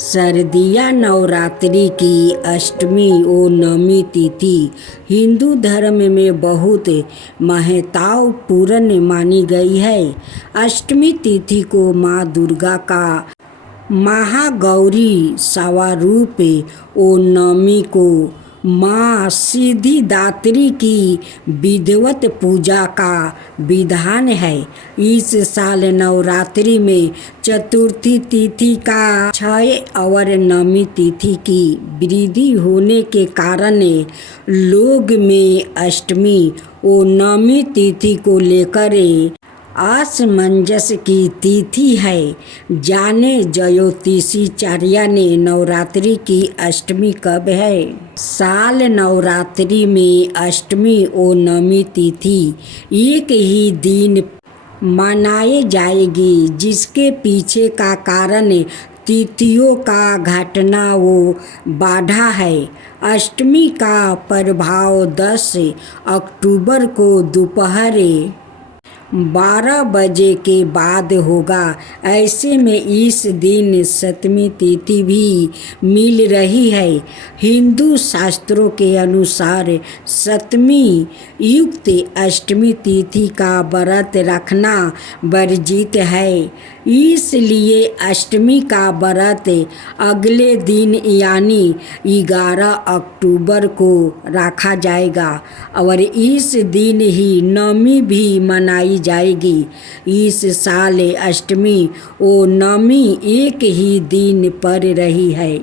शारदीय नवरात्रि की अष्टमी और नवमी तिथि हिंदू धर्म में बहुत महत्वपूर्ण मानी गई है। अष्टमी तिथि को माँ दुर्गा का महागौरी स्वरूप और नवमी को माँ सिद्धिदात्री की विधिवत पूजा का विधान है। इस साल नवरात्रि में चतुर्थी तिथि का क्षय और नवमी तिथि की वृद्धि होने के कारण लोग में अष्टमी और नवमी तिथि को लेकर असमंजस की तिथि है। जाने ज्योतिषाचार्य ने नवरात्रि की अष्टमी कब है। साल नवरात्रि में अष्टमी और नवमी तिथि एक ही दिन मनाए जाएगी, जिसके पीछे का कारण तिथियों का घटना वो बाधा है। अष्टमी का प्रभाव 10 अक्टूबर को दोपहर 12 बजे के बाद होगा। ऐसे में इस दिन सप्तमी तिथि भी मिल रही है। हिंदू शास्त्रों के अनुसार सप्तमी युक्त अष्टमी तिथि का व्रत रखना वर्जित है, इसलिए अष्टमी का व्रत अगले दिन यानी 11 अक्टूबर को रखा जाएगा और इस दिन ही नवमी भी मनाई जाएगी। इस साल अष्टमी और नवमी एक ही दिन पर रही है।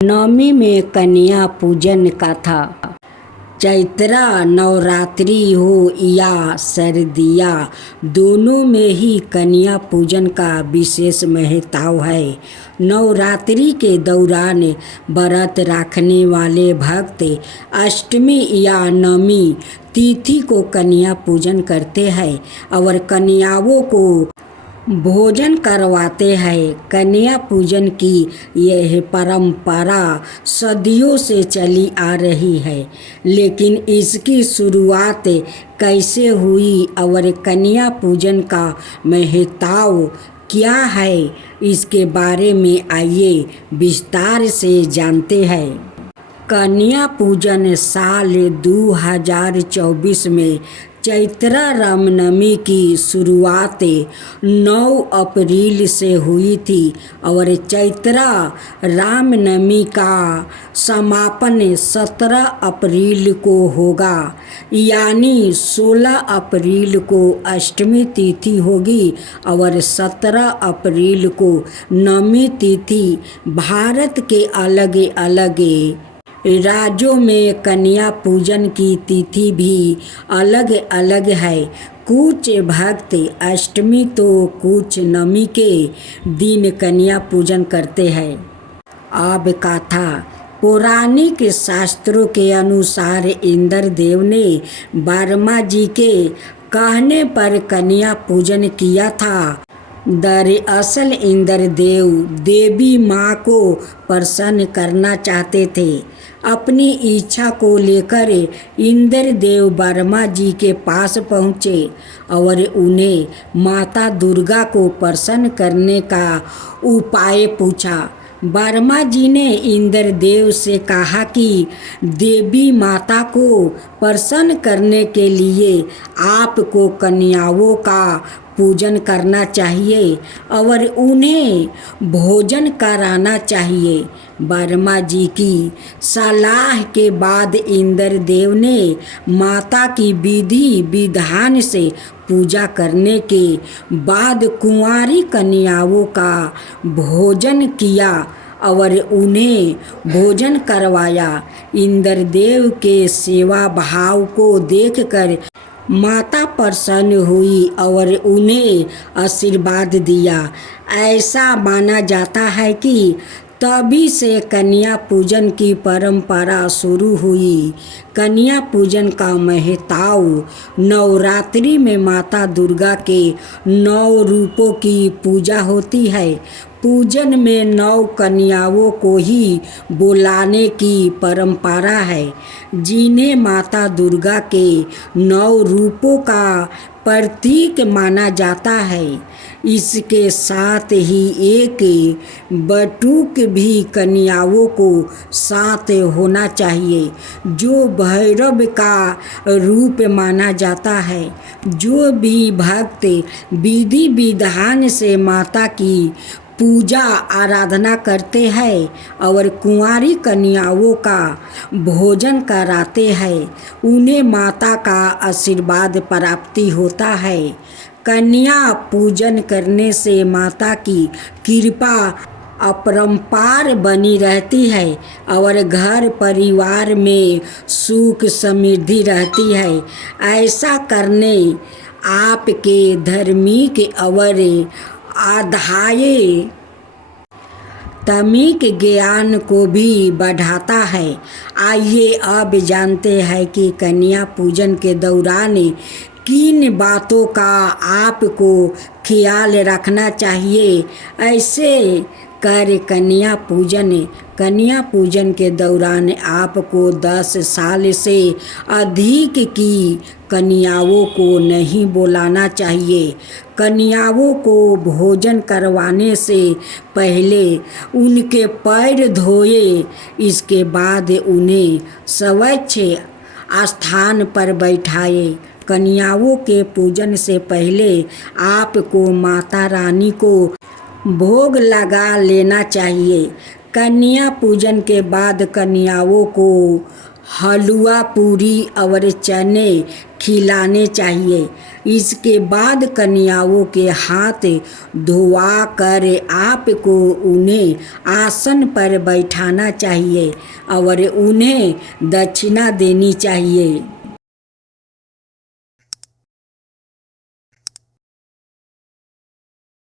नवमी में कन्या पूजन कथा। चैत्रा नवरात्रि हो या शारदीय, दोनों में ही कन्या पूजन का विशेष महत्व है। नवरात्रि के दौरान व्रत रखने वाले भक्त अष्टमी या नवमी तिथि को कन्या पूजन करते हैं और कन्याओं को भोजन करवाते हैं। कन्या पूजन की यह परंपरा सदियों से चली आ रही है, लेकिन इसकी शुरुआत कैसे हुई और कन्या पूजन का महत्व क्या है, इसके बारे में आइए विस्तार से जानते हैं। कन्या पूजन साल 2024 में चैत्रा रामनवमी की शुरुआत 9 अप्रैल से हुई थी और चैत्रा रामनवमी का समापन 17 अप्रैल को होगा, यानी 16 अप्रैल को अष्टमी तिथि होगी और 17 अप्रैल को नवमी तिथि। भारत के अलग अलग राज्यों में कन्या पूजन की तिथि भी अलग अलग है। कुछ भक्त अष्टमी तो कुछ नवमी के दिन कन्या पूजन करते हैं। अब कथा। पौराणिक शास्त्रों के अनुसार इंद्र देव ने ब्रह्मा जी के कहने पर कन्या पूजन किया था। दरअसल इंद्र देव देवी माँ को प्रसन्न करना चाहते थे। अपनी इच्छा को लेकर इंद्र देव ब्रह्मा जी के पास पहुँचे और उन्हें माता दुर्गा को प्रसन्न करने का उपाय पूछा। ब्रह्मा जी ने इंद्र देव से कहा कि देवी माता को प्रसन्न करने के लिए आपको कन्याओं का पूजन करना चाहिए और उन्हें भोजन कराना चाहिए। ब्रह्मा जी की सलाह के बाद इंद्र देव ने माता की विधि विधान से पूजा करने के बाद कुंवारी कन्याओं का भोजन किया और उन्हें भोजन करवाया। इंद्र देव के सेवा भाव को देखकर माता प्रसन्न हुई और उन्हें आशीर्वाद दिया। ऐसा माना जाता है कि तभी से कन्या पूजन की परंपरा शुरू हुई। कन्या पूजन का महत्व। नवरात्रि में माता दुर्गा के 9 रूपों की पूजा होती है। पूजन में 9 कन्याओं को ही बुलाने की परंपरा है, जिन्हें माता दुर्गा के 9 रूपों का प्रतीक माना जाता है। इसके साथ ही एक बटुक भी कन्याओं को साथ होना चाहिए, जो भैरव का रूप माना जाता है। जो भी भक्त विधि विधान से माता की पूजा आराधना करते हैं और कुंवारी कन्याओं का भोजन कराते हैं, उन्हें माता का आशीर्वाद प्राप्ति होता है। कन्या पूजन करने से माता की कृपा अपरंपार बनी रहती है और घर परिवार में सुख समृद्धि रहती है। ऐसा करने आपके धार्मिक और आध्यात्मिक ज्ञान को भी बढ़ाता है। आइए अब जानते हैं कि कन्या पूजन के दौरान किन बातों का आपको ख्याल रखना चाहिए। ऐसे कर कन्या पूजन के दौरान आपको 10 साल से अधिक की कन्याओं को नहीं बुलाना चाहिए। कन्याओं को भोजन करवाने से पहले उनके पैर धोए, इसके बाद उन्हें स्वच्छ स्थान पर बैठाए। कन्याओं के पूजन से पहले आपको माता रानी को भोग लगा लेना चाहिए। कन्या पूजन के बाद कन्याओं को हलवा पूरी और चने खिलाने चाहिए। इसके बाद कन्याओं के हाथ धोवा कर आपको उन्हें आसन पर बैठाना चाहिए और उन्हें दक्षिणा देनी चाहिए।